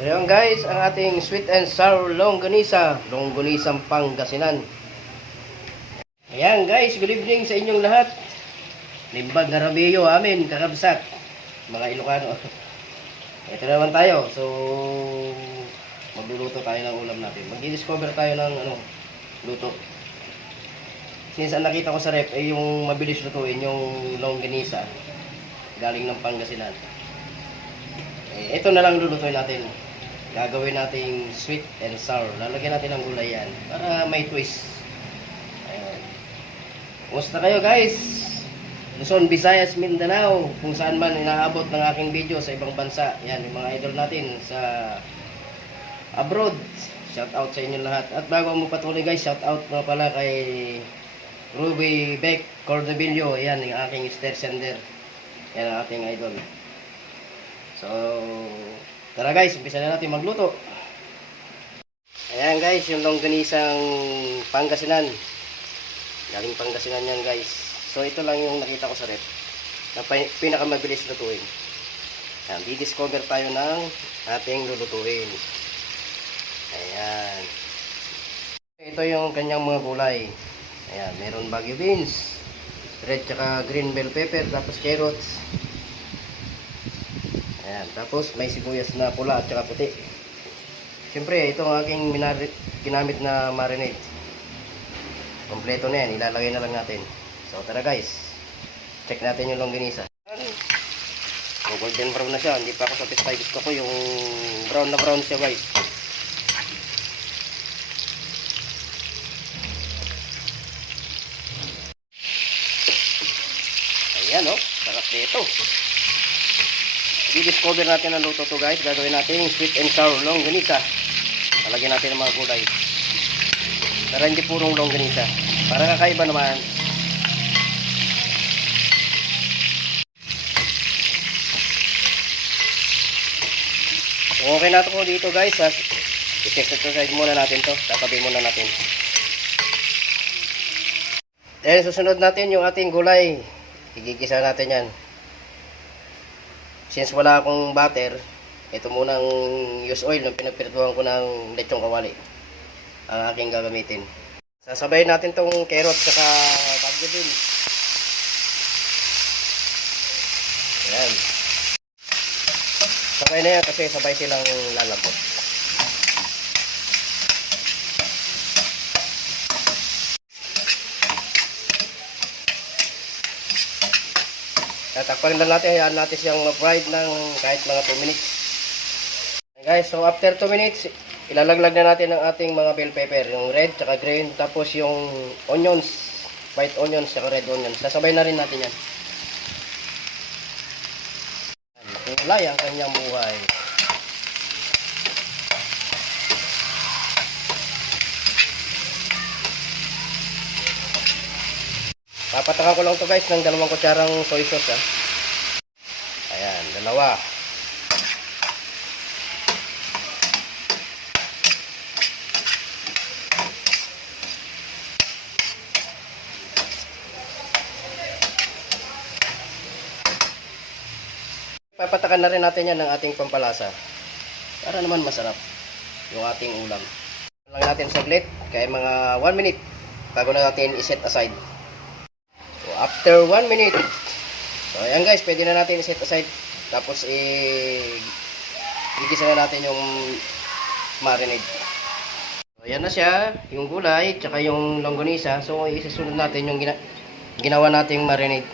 Ayan guys, ang ating sweet and sour longganisang Pangasinan. Ayan guys, good evening sa inyong lahat. Limbag na rabiyo amin, kakabsat, mga Ilocano. Ito naman tayo, so magluluto tayo ng ulam natin. Mag-discover tayo ng luto. Since ang nakita ko sa rep ay yung mabilis lutuin, yung longganisa galing ng Pangasinan. Ito na lang lulutuin natin. Gagawin nating sweet and sour. Lalagyan natin ng gulay yan para may twist. Ayan. Kumusta kayo guys? Luzon, Visayas, Mindanao, kung saan man inaabot ng aking video sa ibang bansa. Yan, yung mga idol natin sa abroad. Shout out sa inyo lahat. At bago mo patuloy guys, shout out mga pala kay Ruby Beck Cordobillo. Yan, yung aking star sender. Yan ang ating idol. So, tara guys, umpisa na natin magluto. Ayan guys, yung longganisang Pangasinan. Galing Pangasinan yan guys. So ito lang yung nakita ko sa rep na pinakamabilis lutuin. Ayan, di-discover tayo ng ating lulutuin. Ayan. Ito yung kanyang mga gulay. Ayan, meron Baguio beans, red tsaka green bell pepper, tapos carrots. Ayan, tapos may sibuyas na pula at saka puti. Siyempre, ito ang aking ginamit na marinade. Kompleto na yan, ilalagay na lang natin. So tara guys, check natin yung longganisa. Yung golden brown na siya, hindi pa ako satisfied. Gusto ko yung brown na brown siya guys. Ayan o, sarap nito. I-discover natin ang luto to guys. Gagawin natin sweet and sour longganisa. Lalagyan natin ng mga gulay. Para hindi purong longganisa. Para kakaiba naman. So, okay na ito ko dito guys. I-exercise muna natin to. Tatabi muna natin. Then susunod natin yung ating gulay. Igigisa natin yan. Since wala akong butter, ito munang use oil na pinagpirtuhan ko ng lechong kawali ang aking gagamitin. Sasabayin natin tong carrot saka Baguio beans. Ayan. Sabay na yan kasi sabay silang lalambot. Tatakpan lang natin, hayaan natin siyang ma-fried ng kahit mga 2 minutes. Okay guys, so after 2 minutes, ilalaglag na natin ang ating mga bell pepper, yung red, tsaka green, tapos yung onions, white onions, tsaka red onions. Sasabay na rin natin yan. Makulay ang kanyang buhay. Papatakan ko lang to guys ng 2 kutsarang soy sauce. Ayan, 2. Papatakan na rin natin yan ng ating pampalasa. Para naman masarap yung ating ulam. Lang natin saglit, kaya mga 1 minute bago na natin i-set aside. After 1 minute, so ayan guys, pwede na natin i-set aside. Tapos igisa na natin yung marinade. So ayan na siya, yung gulay, tsaka yung longganisa. So isusunod natin yung ginawa nating marinade.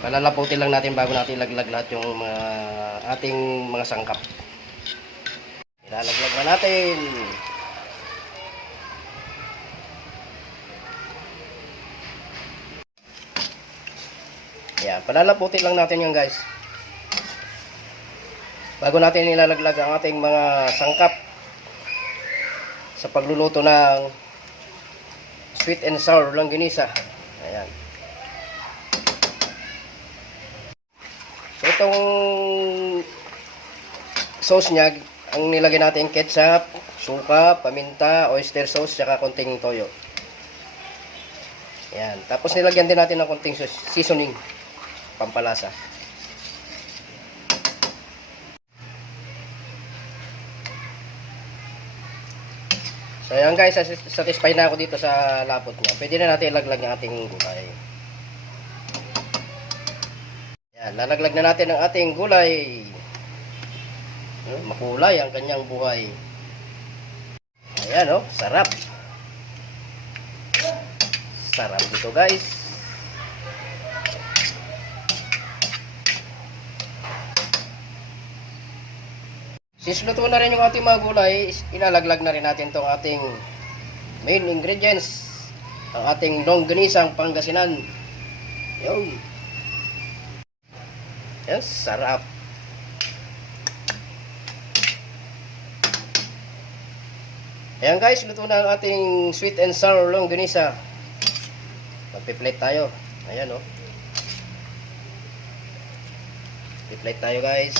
Palalaputin lang natin bago natin ilaglag lahat yung ating mga sangkap. Ilalaglag na natin. Ayan, palalaputin lang natin yung guys. Bago natin ilalaglag ang ating mga sangkap sa pagluluto ng sweet and sour longganisa. Ayan. So itong sauce niya, ang nilagay natin ketchup, suka, paminta, oyster sauce, saka konting toyo. Ayan. Tapos nilagyan din natin ng konting seasoning. Pampalasa. So ayan guys, satisfied na ako dito sa lapot niya. Pwede na natin ilaglag ng ating gulay. Ayan, lalaglag na natin ang ating gulay. Makulay ang kanyang buhay. Ayan oh, sarap. Sarap dito guys. Since luto na rin yung ating mga gulay, ilalaglag na rin natin tong ating main ingredients. Ang ating longganisang Pangasinan. Yun. Yes, sarap. Ayan guys, luto na ang ating sweet and sour longganisa. Magpi-plate tayo. Ayan oh. Plate tayo guys.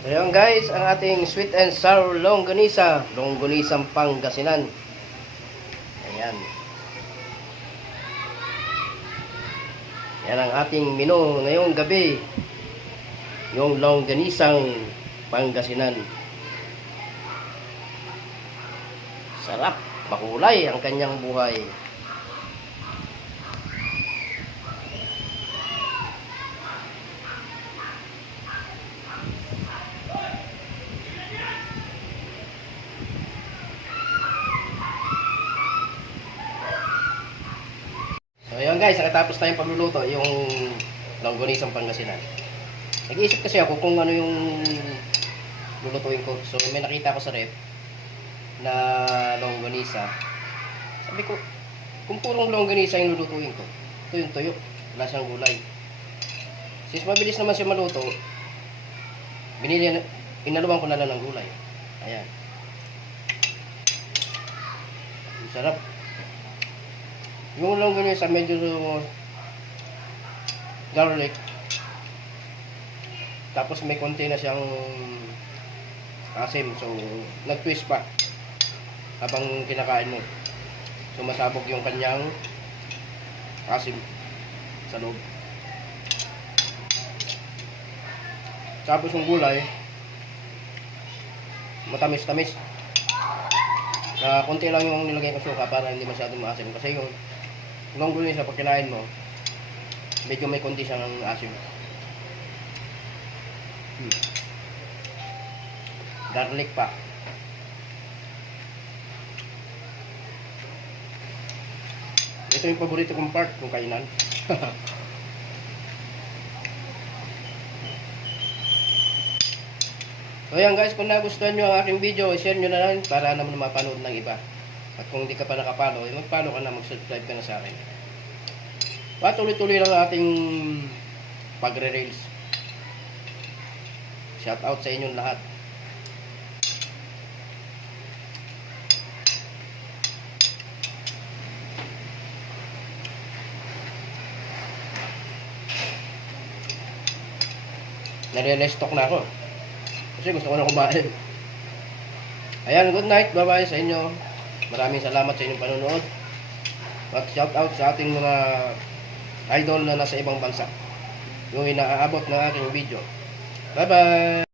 Ayan guys, ang ating sweet and sour longganisa. Longganisang Pangasinan. Ayan. Yan ang ating menu ngayong gabi. Yung longganisang Pangasinan. Sarap, makulay ang kanyang buhay. So ayan guys, nakatapos tayong pagluluto yung longganisang Pangasinan. Nag-iisip kasi ako kung ano yung lulutuin ko. So may nakita ko sa ref na longganisa. Sabi ko, kung purong longganisa yung lulutuin ko, ito yung tuyo, wala siyang gulay. Since mabilis naman siya maluto, inaluan ko na lang ng gulay. Ayan. Ang sarap. Yung longganisa medyo garlic. Tapos may konti na siyang asim. So, nag-twist pa habang kinakain mo. So, masabog yung kanyang asim sa loob. Tapos yung gulay, matamis-tamis. Konti lang yung nilagay ko suka para hindi masyadong maasim. Kasi yung longganisa pag kinain mo, medyo may konti siyang asim. Garlic pa. Ito yung paborito kong part kung kainan. So yan guys, kung nagustuhan nyo ang aking video, share nyo na lang para naman mapanood ng iba. At kung hindi ka pa nakapalo, mag-follow ka na, mag-subscribe ka na sa akin. At tuloy-tuloy lang ang ating pagre-reels. Shout out sa inyong lahat. Nare-restock na ako. Kasi gusto ko na kumain. Ayan, good night. Bye-bye sa inyo. Maraming salamat sa inyong panonood. At shout out sa ating mga idol na nasa ibang bansa. Yung inaaabot ng aking video. Bye-bye!